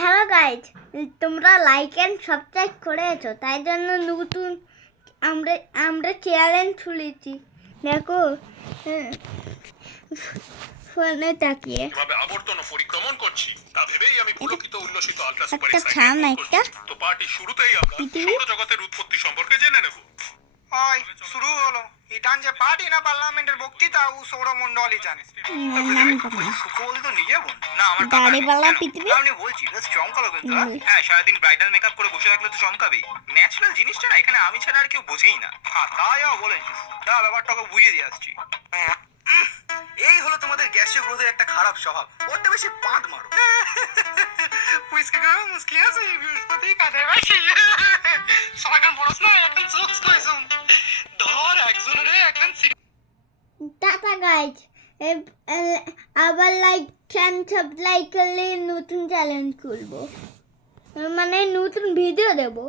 Hello guys, তোমরা like and subscribe করেছো, তাই জন্য নতুন আমরা চ্যালেঞ্জ খুলেছি। দেখো ফোনে তাকিয়ে কিভাবে আবর্তন পরিক্রমণ করছি তা ভেবেই আমি পুলকিত উল্লসিত আল্ট্রা সুপার একটা এক্সাইটেড ছান বোধ একটা করছি। তো পার্টির শুরুতেই আমরা পৃথিবী। সৌরজগতের উৎপত্তি সম্পর্কে জেনে নেব। হয় শুরু হলো ইটান যে পার্টি না পার্লামেন্টের বক্তৃতা ও সৌরমণ্ডলই জানে। সুখবল তো নিজে বোন না আমার কাকা নেই। দাড়িওয়ালা কেন? পৃথিবী। না, আমি বলছি বেশ চমকালো কিন্তু হ্যাঁ সারাদিন ব্রাইডাল মেকআপ করে বসে থাকলে তো চমকাবেই। ন্যাচারাল জিনিসটা না এখানে আমি ছাড়া আর কেউ বোঝেই না। হ্যাঁ তাই বলেছিস, না ব্যাপারটাকে বুঝিয়ে দিয়ে আসছি। এই হলো তোমাদের গ্যাসীয় গ্রহের একটা খারাপ স্বভাব, ওটা বেশি পাঁদ মারো। পুইসকে গাও মুশকিল আছে বৃহস্পতি কাঁধে বেশি সারাক্ষণ পড়াশোনা এখন জোকস কইছুম ধর একজনের এখন টাটা গাইজ, আবার লাইক অ্যান্ড সাবস্ক্রাইব করলে নতুন চ্যালেঞ্জ করবো, মানে নতুন ভিডিও দেবো।